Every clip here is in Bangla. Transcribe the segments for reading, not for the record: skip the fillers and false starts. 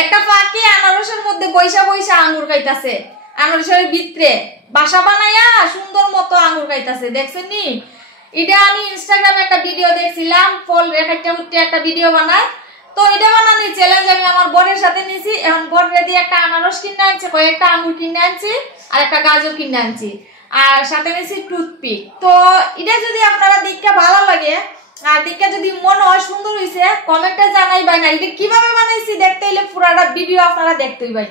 একটা পাখি আনারসের মধ্যে বৈশা বৈশা আঙ্গুর খাইতাছে, আনারসের ভিতরে বাসা বানাইয়া সুন্দর মতো আঙ্গুর খাইতাছে, দেখছেন নি? এটা আমি ইনস্টাগ্রামে একটা ভিডিও দেখছিলাম, ফল রেখাটা উঠে একটা ভিডিও বানায়, তো এটা বানানোর চ্যালেঞ্জ আমি আমার বরের সাথে নিছি। এখন বর রেডি একটা আনারস কিনে আনছে, কয়েকটা আঙ্গুর কিনে আনছি, আর একটা গাজর কিনে আনছি, আর সাথে নিছি টুথপিক। তো এটা যদি আপনারা দেখতে ভালো লাগে আর দেখতে যদি মনে হয় সুন্দর হয়েছে, কমেন্টে জানাইবেন। না এটা কিভাবে বানাইছি দেখতে হইলে পুরাটা ভিডিও আপনারা দেখতে হইবেন।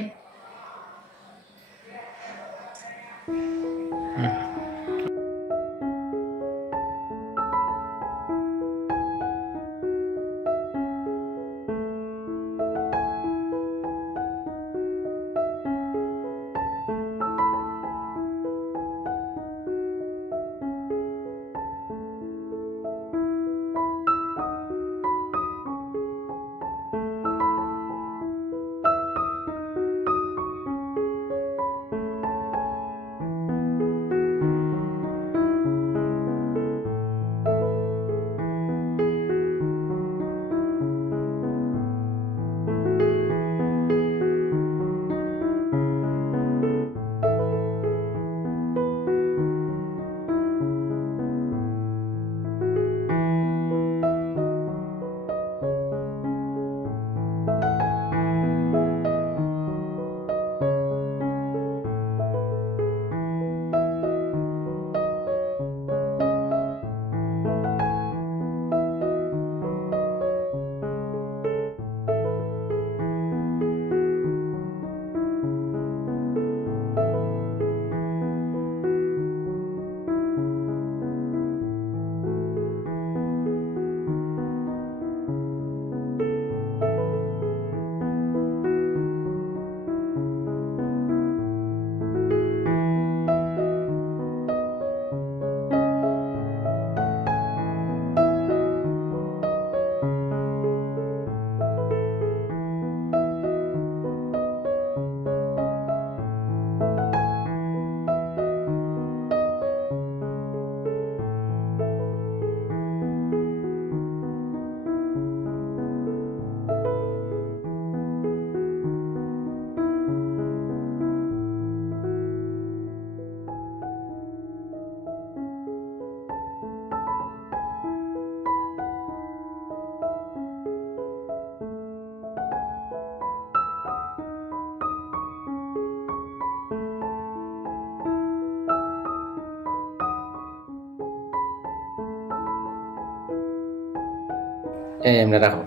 এমনি রাখো,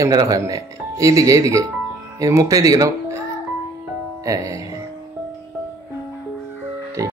এমনি রাখো, এমনি এইদিকে এইদিকে মুখটা এইদিকে নাও।